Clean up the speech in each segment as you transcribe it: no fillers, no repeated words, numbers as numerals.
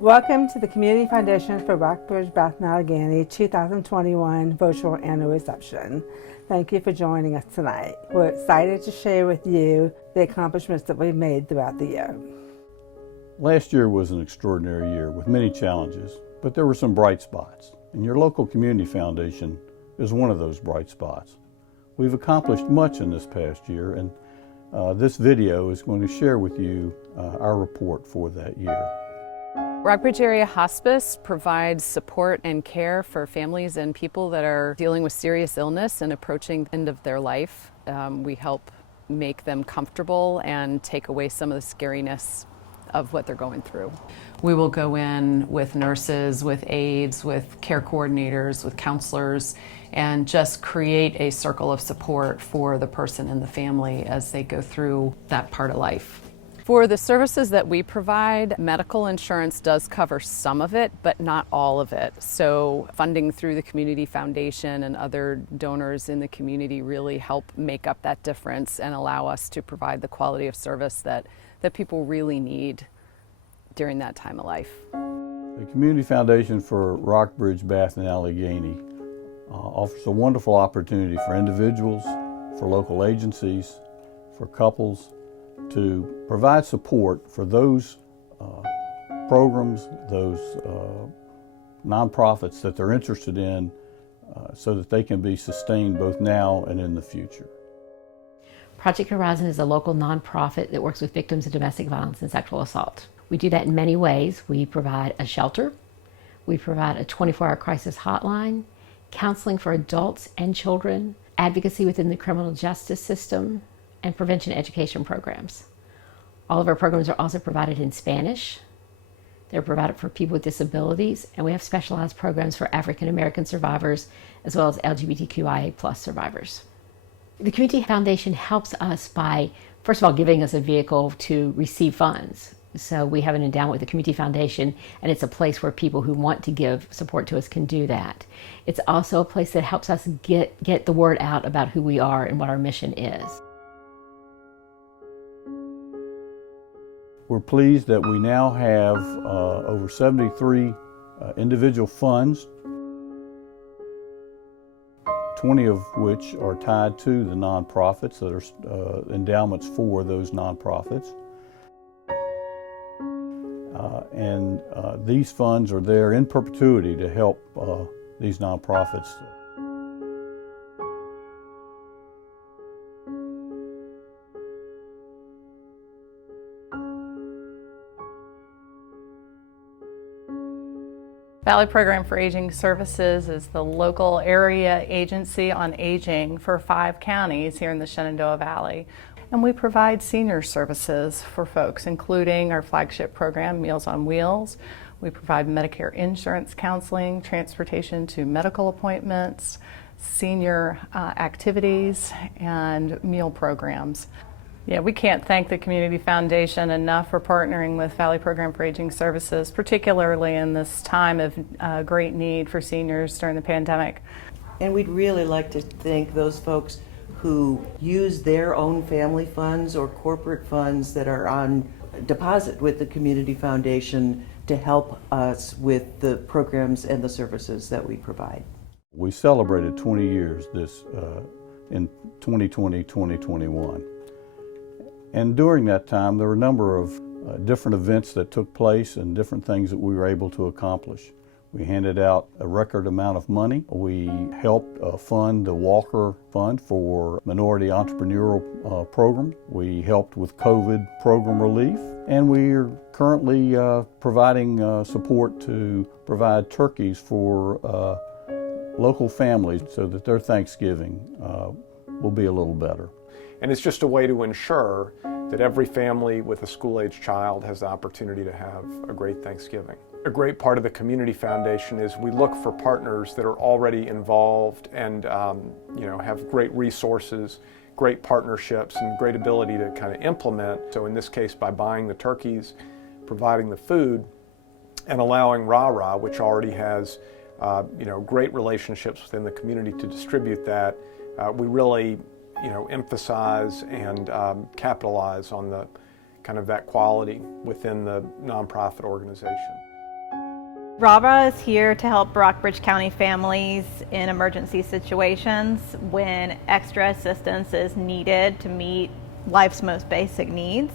Welcome to the Community Foundation for Rockbridge, Bath and Allegheny 2021 virtual annual reception. Thank you for joining us tonight. We're excited to share with you the accomplishments that we've made throughout the year. Last year was an extraordinary year with many challenges, but there were some bright spots. And your local community foundation is one of those bright spots. We've accomplished much in this past year, and this video is going to share with you our report for that year. Rockbridge Area Hospice provides support and care for families and people that are dealing with serious illness and approaching the end of their life. We help make them comfortable and take away some of the scariness of what they're going through. We will go in with nurses, with aides, with care coordinators, with counselors, and just create a circle of support for the person and the family as they go through that part of life. For the services that we provide, medical insurance does cover some of it, but not all of it. So funding through the Community Foundation and other donors in the community really help make up that difference and allow us to provide the quality of service that people really need during that time of life. The Community Foundation for Rockbridge, Bath and Allegheny offers a wonderful opportunity for individuals, for local agencies, for couples, to provide support for those programs, those nonprofits that they're interested in so that they can be sustained both now and in the future. Project Horizon is a local nonprofit that works with victims of domestic violence and sexual assault. We do that in many ways. We provide a shelter, we provide a 24-hour crisis hotline, counseling for adults and children, advocacy within the criminal justice system, and prevention education programs. All of our programs are also provided in Spanish. They're provided for people with disabilities, and we have specialized programs for African American survivors as well as LGBTQIA+ survivors. The Community Foundation helps us by, first of all, giving us a vehicle to receive funds. So we have an endowment with the Community Foundation, and it's a place where people who want to give support to us can do that. It's also a place that helps us get the word out about who we are and what our mission is. We're pleased that we now have over 73 individual funds, 20 of which are tied to the nonprofits that are endowments for those nonprofits. And these funds are there in perpetuity to help these nonprofits. Valley Program for Aging Services is the local area agency on aging for 5 counties here in the Shenandoah Valley. And we provide senior services for folks, including our flagship program, Meals on Wheels. We provide Medicare insurance counseling, transportation to medical appointments, senior activities, and meal programs. Yeah, we can't thank the Community Foundation enough for partnering with Valley Program for Aging Services, particularly in this time of great need for seniors during the pandemic. And we'd really like to thank those folks who use their own family funds or corporate funds that are on deposit with the Community Foundation to help us with the programs and the services that we provide. We celebrated 20 years in 2020-2021. And during that time, there were a number of different events that took place and different things that we were able to accomplish. We handed out a record amount of money. We helped fund the Walker Fund for Minority Entrepreneurial Program. We helped with COVID program relief. And we are currently providing support to provide turkeys for local families so that their Thanksgiving will be a little better. And it's just a way to ensure that every family with a school-age child has the opportunity to have a great Thanksgiving. A great part of the Community Foundation is we look for partners that are already involved and have great resources, great partnerships, and great ability to kind of implement. So in this case, by buying the turkeys, providing the food, and allowing RARA, which already has great relationships within the community to distribute that, we really emphasize and capitalize on the kind of that quality within the nonprofit organization. RABA is here to help Rockbridge County families in emergency situations when extra assistance is needed to meet life's most basic needs.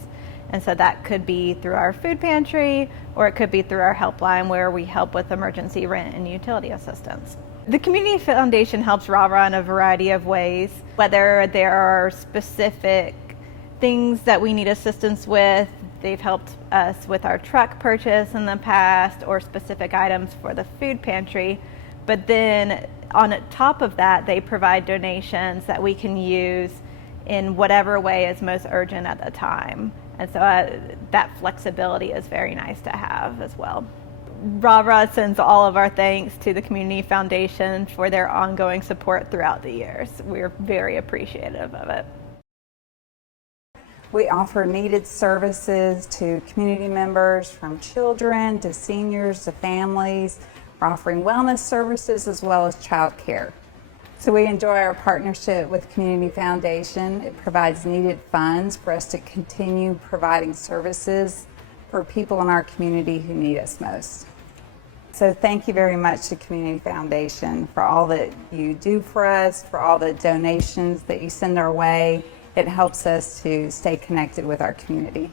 And so that could be through our food pantry, or it could be through our helpline where we help with emergency rent and utility assistance. The Community Foundation helps RABA in a variety of ways, whether there are specific things that we need assistance with. They've helped us with our truck purchase in the past, or specific items for the food pantry. But then on top of that, they provide donations that we can use in whatever way is most urgent at the time. And so that flexibility is very nice to have as well. RABA sends all of our thanks to the Community Foundation for their ongoing support throughout the years. We're very appreciative of it. We offer needed services to community members, from children to seniors to families. We're offering wellness services as well as child care. So we enjoy our partnership with Community Foundation. It provides needed funds for us to continue providing services for people in our community who need us most. So thank you very much to Community Foundation for all that you do for us, for all the donations that you send our way. It helps us to stay connected with our community.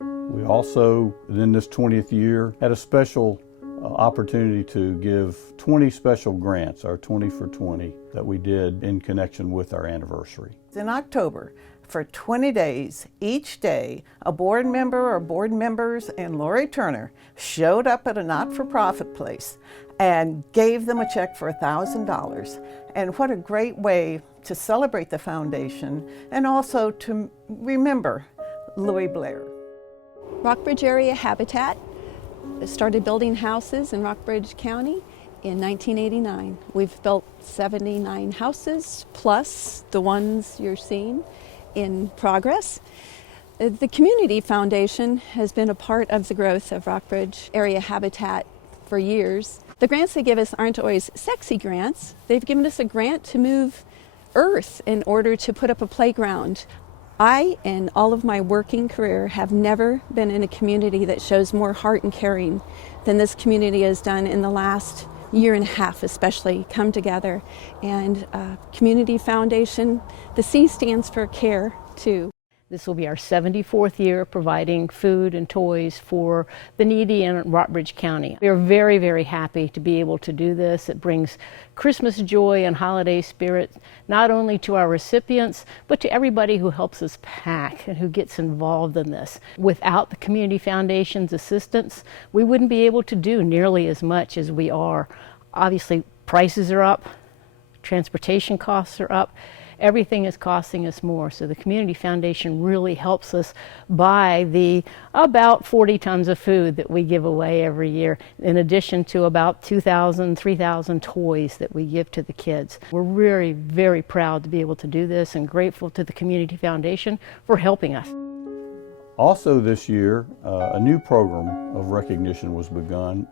We also, in this 20th year, had a special opportunity to give 20 special grants, our 20 for 20, that we did in connection with our anniversary. In October, for 20 days, each day, a board member or board members and Lori Turner showed up at a not-for-profit place and gave them a check for $1,000. And what a great way to celebrate the foundation and also to remember Louis Blair. Rockbridge Area Habitat started building houses in Rockbridge County in 1989. We've built 79 houses plus the ones you're seeing in progress. The Community Foundation has been a part of the growth of Rockbridge Area Habitat for years. The grants they give us aren't always sexy grants. They've given us a grant to move earth in order to put up a playground. I, in all of my working career, have never been in a community that shows more heart and caring than this community has done in the last year and a half, especially, come together. And Community Foundation, the C stands for care, too. This will be our 74th year providing food and toys for the needy in Rockbridge County. We are very, very happy to be able to do this. It brings Christmas joy and holiday spirit not only to our recipients, but to everybody who helps us pack and who gets involved in this. Without the Community Foundation's assistance, we wouldn't be able to do nearly as much as we are. Obviously, prices are up, transportation costs are up. Everything is costing us more, so the Community Foundation really helps us buy the about 40 tons of food that we give away every year, in addition to about 2,000, 3,000 toys that we give to the kids. We're very, very proud to be able to do this and grateful to the Community Foundation for helping us. Also this year, a new program of recognition was begun.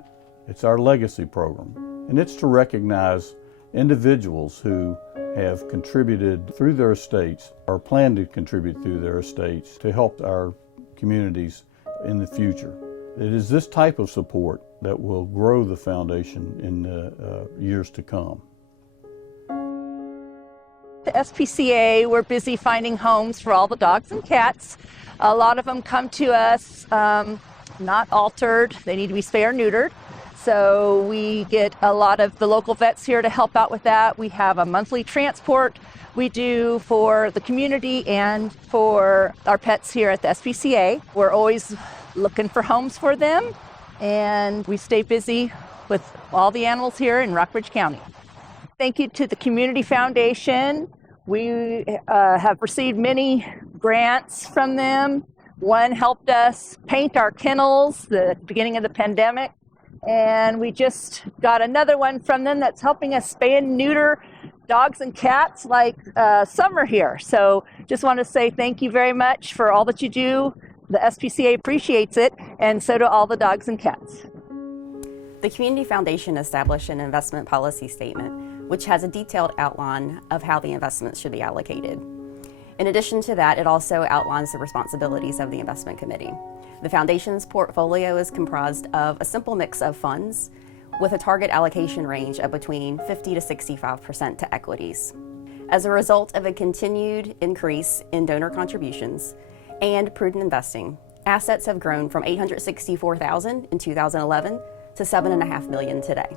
It's our Legacy Program, and it's to recognize individuals who have contributed through their estates or plan to contribute through their estates to help our communities in the future. It is this type of support that will grow the foundation in the years to come. The SPCA, we're busy finding homes for all the dogs and cats. A lot of them come to us not altered. They need to be spay or neutered. So we get a lot of the local vets here to help out with that. We have a monthly transport we do for the community and for our pets here at the SPCA. We're always looking for homes for them, and we stay busy with all the animals here in Rockbridge County. Thank you to the Community Foundation. We have received many grants from them. One helped us paint our kennels at the beginning of the pandemic. And we just got another one from them that's helping us spay and neuter dogs and cats like summer here. So just want to say thank you very much for all that you do. The SPCA appreciates it, and so do all the dogs and cats. The Community Foundation established an investment policy statement, which has a detailed outline of how the investments should be allocated. In addition to that, it also outlines the responsibilities of the investment committee. The foundation's portfolio is comprised of a simple mix of funds. with a target allocation range of between 50 to 65% to equities. As a result of a continued increase in donor contributions and prudent investing, assets have grown from $864,000 in 2011 to $7.5 million today.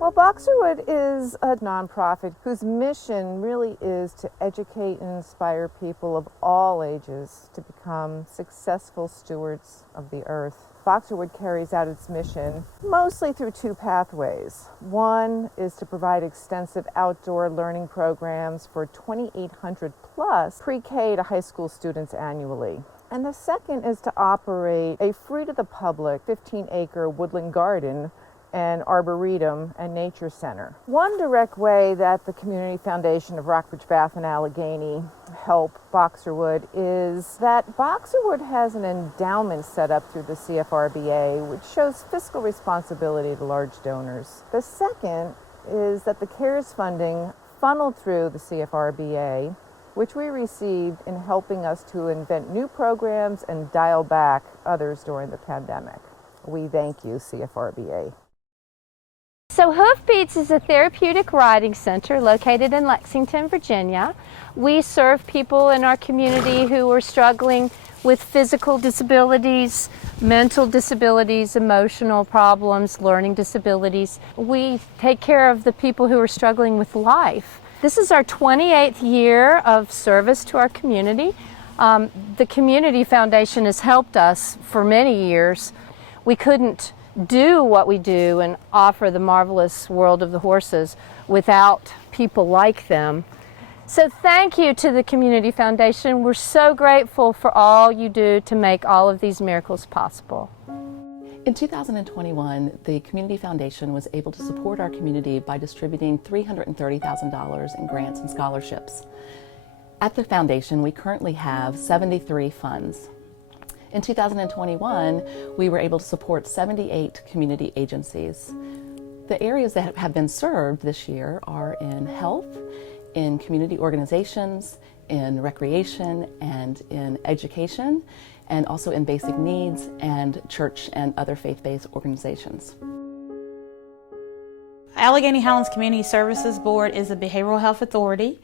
Well, Boxerwood is a nonprofit whose mission really is to educate and inspire people of all ages to become successful stewards of the earth. Boxerwood carries out its mission mostly through two pathways. One is to provide extensive outdoor learning programs for 2,800 plus pre-K to high school students annually. And the second is to operate a free to the public 15-acre woodland garden and arboretum and nature center. One direct way that the Community Foundation of Rockbridge, Bath, and Allegheny help Boxerwood is that Boxerwood has an endowment set up through the CFRBA, which shows fiscal responsibility to large donors. The second is that the CARES funding funneled through the CFRBA, which we received in helping us to invent new programs and dial back others during the pandemic. We thank you, CFRBA. So Hoofbeats is a therapeutic riding center located in Lexington, Virginia. We serve people in our community who are struggling with physical disabilities, mental disabilities, emotional problems, learning disabilities. We take care of the people who are struggling with life. This is our 28th year of service to our community. The Community Foundation has helped us for many years. We couldn't do what we do and offer the marvelous world of the horses without people like them. So thank you to the Community Foundation. We're so grateful for all you do to make all of these miracles possible. In 2021, the Community Foundation was able to support our community by distributing $330,000 in grants and scholarships. At the foundation, we currently have 73 funds. In 2021, we were able to support 78 community agencies. The areas that have been served this year are in health, in community organizations, in recreation, and in education, and also in basic needs and church and other faith-based organizations. Allegheny Highlands Community Services Board is a behavioral health authority.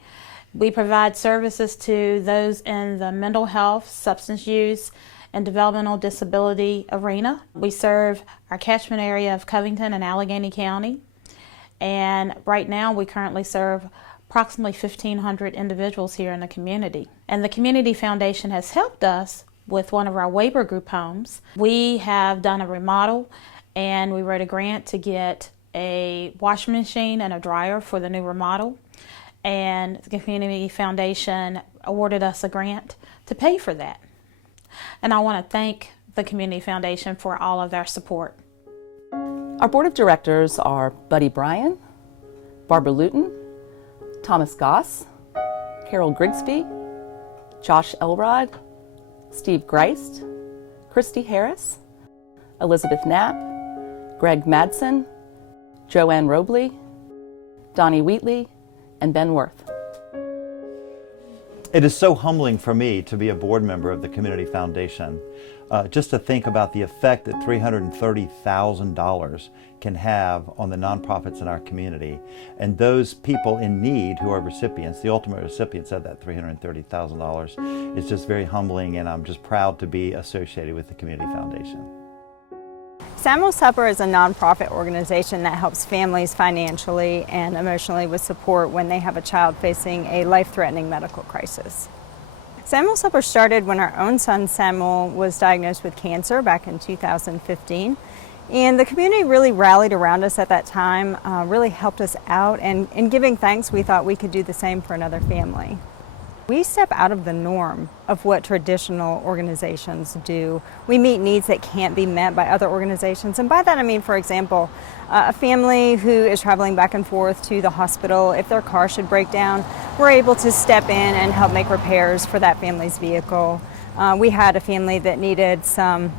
We provide services to those in the mental health, substance use, and developmental disability arena. We serve our catchment area of Covington and Allegheny County, and right now we currently serve approximately 1,500 individuals here in the community. And the Community Foundation has helped us with one of our Weber Group homes. We have done a remodel, and we wrote a grant to get a washing machine and a dryer for the new remodel, and the Community Foundation awarded us a grant to pay for that. And I want to thank the Community Foundation for all of their support. Our board of directors are Buddy Bryan, Barbara Luton, Thomas Goss, Carol Grigsby, Josh Elrod, Steve Greist, Christy Harris, Elizabeth Knapp, Greg Madsen, Joanne Robley, Donnie Wheatley, and Ben Worth. It is so humbling for me to be a board member of the Community Foundation, just to think about the effect that $330,000 can have on the nonprofits in our community and those people in need who are recipients. The ultimate recipients of that $330,000 is just very humbling, and I'm just proud to be associated with the Community Foundation. Samuel Supper is a nonprofit organization that helps families financially and emotionally with support when they have a child facing a life-threatening medical crisis. Samuel Supper started when our own son Samuel was diagnosed with cancer back in 2015. And the community really rallied around us at that time, really helped us out, and in giving thanks we thought we could do the same for another family. We step out of the norm of what traditional organizations do. We meet needs that can't be met by other organizations, and by that I mean, for example, a family who is traveling back and forth to the hospital. If their car should break down, we're able to step in and help make repairs for that family's vehicle. We had a family that needed some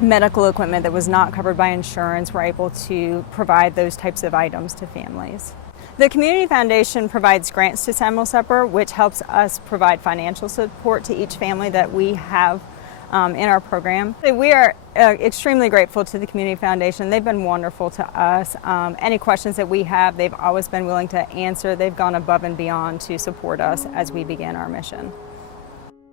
medical equipment that was not covered by insurance. We're able to provide those types of items to families. The Community Foundation provides grants to Samuel Supper, which helps us provide financial support to each family that we have in our program. We are extremely grateful to the Community Foundation. They've been wonderful to us. Any questions that we have, they've always been willing to answer. They've gone above and beyond to support us as we begin our mission.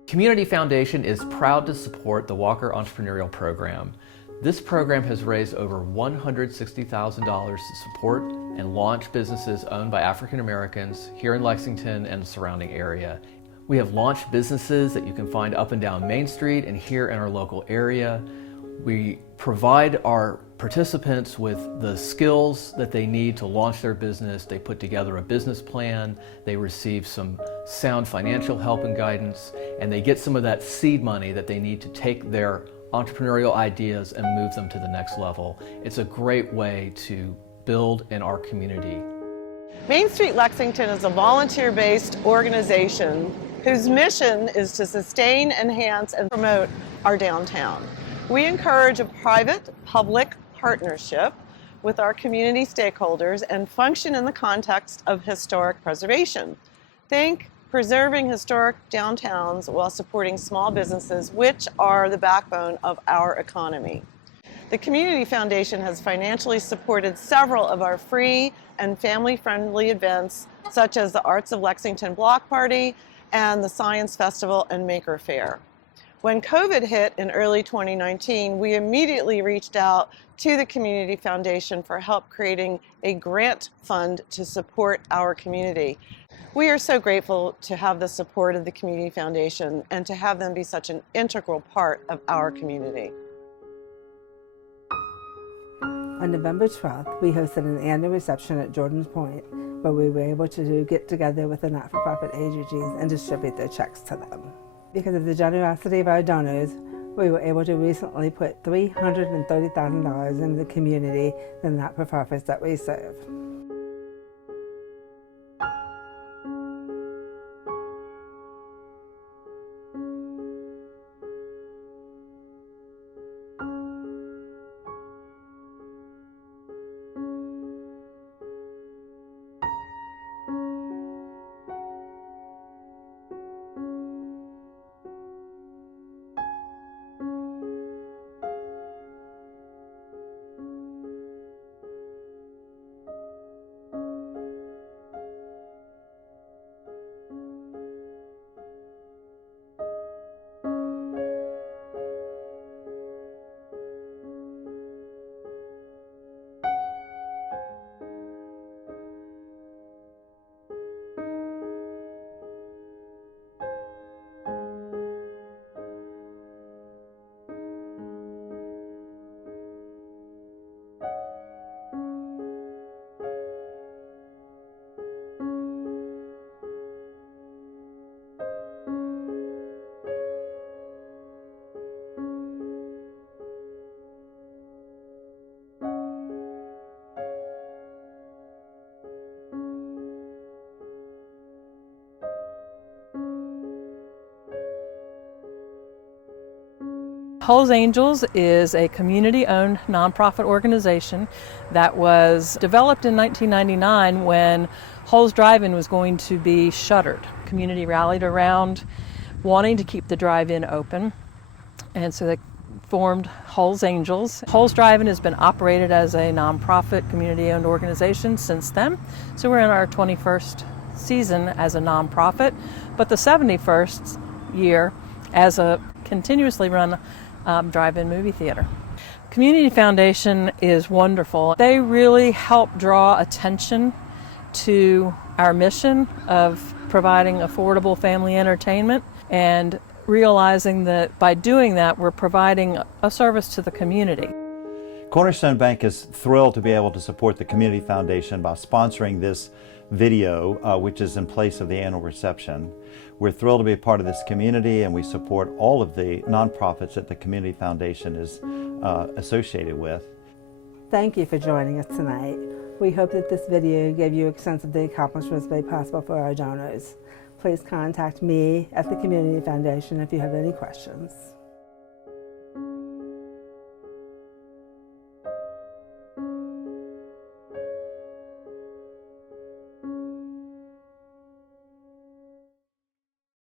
Community Foundation is proud to support the Walker Entrepreneurial Program. This program has raised over $160,000 to support and launch businesses owned by African Americans here in Lexington and the surrounding area. We have launched businesses that you can find up and down Main Street and here in our local area. We provide our participants with the skills that they need to launch their business. They put together a business plan, they receive some sound financial help and guidance, and they get some of that seed money that they need to take their entrepreneurial ideas and move them to the next level. It's a great way to build in our community. Main Street Lexington is a volunteer-based organization whose mission is to sustain, enhance, and promote our downtown. We encourage a private-public partnership with our community stakeholders and function in the context of historic preservation. Think preserving historic downtowns while supporting small businesses, which are the backbone of our economy. The Community Foundation has financially supported several of our free and family-friendly events, such as the Arts of Lexington Block Party and the Science Festival and Maker Fair. When COVID hit in early 2019, we immediately reached out to the Community Foundation for help creating a grant fund to support our community. We are so grateful to have the support of the Community Foundation and to have them be such an integral part of our community. On November 12th, we hosted an annual reception at Jordan's Point where we were able to get together with the not-for-profit agencies and distribute their checks to them. Because of the generosity of our donors, we were able to recently put $330,000 into the community, the not-for-profits that we serve. Hole's Angels is a community-owned nonprofit organization that was developed in 1999 when Hole's Drive-In was going to be shuttered. The community rallied around wanting to keep the drive-in open, and so they formed Hole's Angels. Hole's Drive-In has been operated as a nonprofit community-owned organization since then, so we're in our 21st season as a nonprofit, but the 71st year as a continuously run drive-in movie theater. Community Foundation is wonderful. They really help draw attention to our mission of providing affordable family entertainment and realizing that by doing that we're providing a service to the community. Cornerstone Bank is thrilled to be able to support the Community Foundation by sponsoring this video, which is in place of the annual reception. We're thrilled to be a part of this community, and we support all of the nonprofits that the Community Foundation is associated with. Thank you for joining us tonight. We hope that this video gave you a sense of the accomplishments made possible for our donors. Please contact me at the Community Foundation if you have any questions.